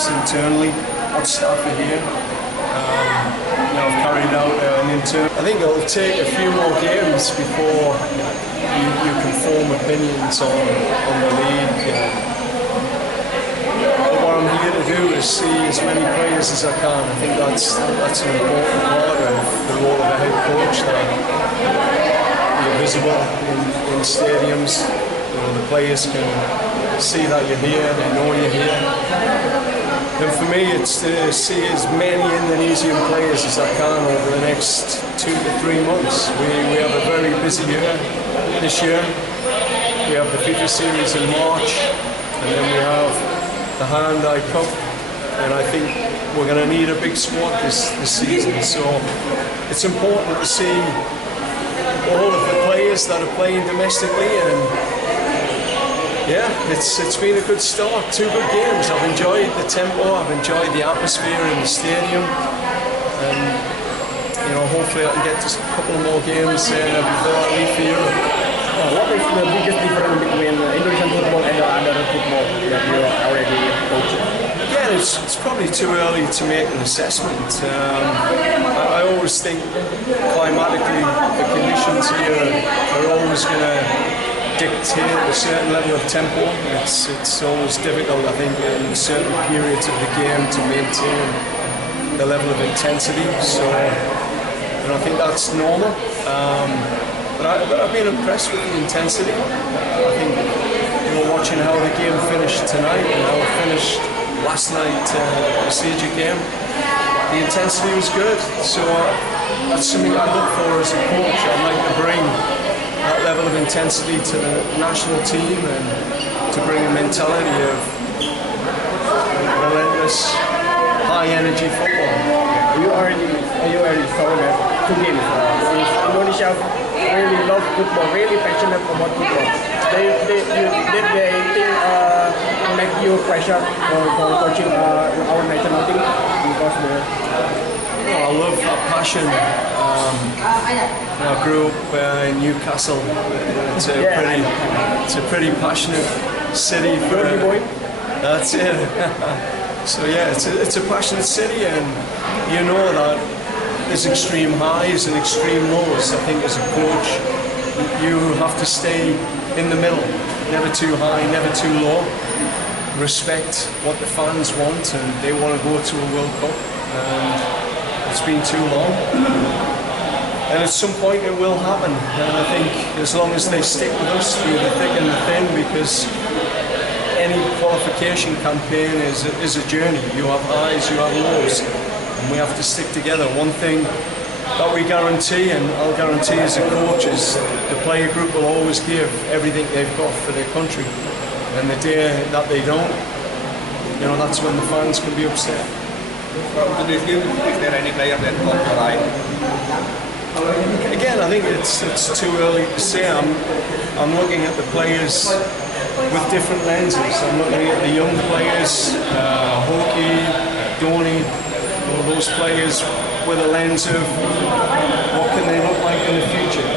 discussed internally what staff are here. I've carried out an internal. I think it'll take a few more games before you can form opinions on the league. What I'm here to do is see as many players as I can. I think that's an important part of the role of a head coach. That you're visible in stadiums. The players can see that you're here. They know you're here. And for me, it's to see as many Indonesian players as I can over the next 2 to 3 months. We have a very busy year this year. We have the FIFA series in March, and then we have the Hyundai Cup, and I think we're going to need a big squad this season. So it's important to see all of the players that are playing domestically, and yeah, it's been a good start. 2 good games. I've enjoyed the tempo. I've enjoyed the atmosphere in the stadium, and hopefully I can get just a couple more games before I leave for Europe. What is the biggest difference between Indonesian football and the other football that you are already coaching? Again, it's probably too early to make an assessment. I always think climatically the conditions here are always going to dictate a certain level of tempo. It's always difficult, I think, in certain periods of the game to maintain the level of intensity. So, I think that's normal. But I've been impressed with the intensity. I think, watching how the game finished tonight and how it finished last night, the Seja game, the intensity was good. So that's something I look for as a coach. I'd like to bring that level of intensity to the national team and to bring a mentality of relentless, high-energy football. You already saw that 2 games. Indonesia really love football, really passionate about football. They think make you pressure for coaching our national team because I love that passion. I grew up in Newcastle. It's a pretty passionate city for a boy. That's it. So yeah, it's a passionate city, and you know that there's extreme highs and extreme lows. I think as a coach, you have to stay in the middle, never too high, never too low. Respect what the fans want, and they want to go to a World Cup. It's been too long, and at some point it will happen. And I think as long as they stick with us through the thick and the thin, because any qualification campaign is a journey. You have highs, you have lows, and we have to stick together. One thing that we guarantee, and I'll guarantee as a coach, is the player group will always give everything they've got for their country. And the day that they don't, that's when the fans can be upset. From today's game, is there any player that caught your eye? Again, I think it's too early to say. I'm looking at the players with different lenses. I'm looking at the young players, Hoki, Doni, all those players with a lens of what can they look like in the future.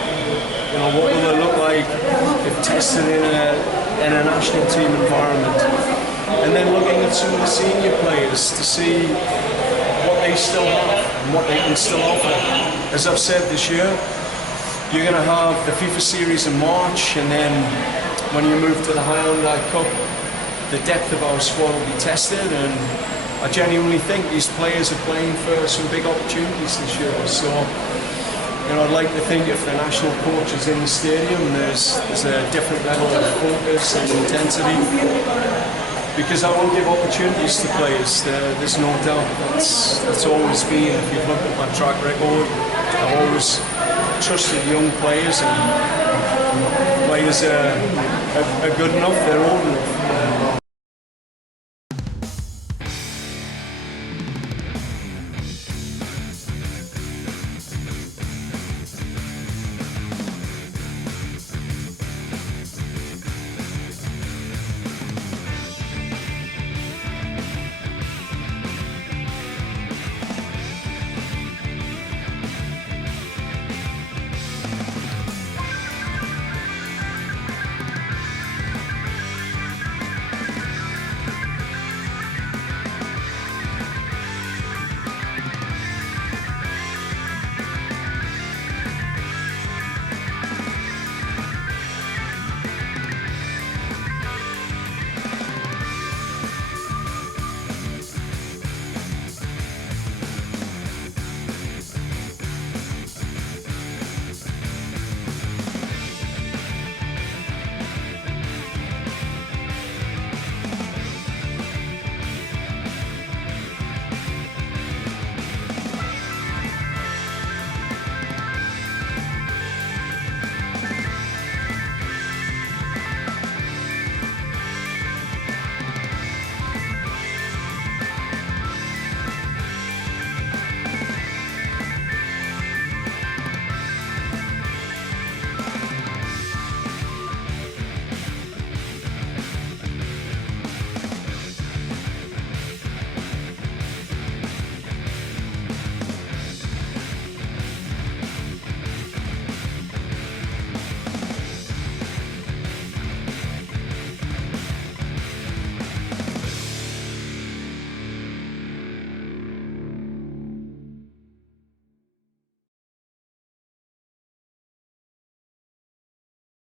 What will they look like if tested in a national team environment? And then looking at some of the senior players to see what they still have and what they can still offer. As I've said this year, you're going to have the FIFA series in March, and then when you move to the Hyundai Cup, the depth of our squad will be tested, and I genuinely think these players are playing for some big opportunities this year. So, I'd like to think if the national coach is in the stadium, there's a different level of focus and intensity. Because I will give opportunities to players, there's no doubt. That's always been, if you've looked at my track record, I've always trusted young players, and players are good enough, they're old enough.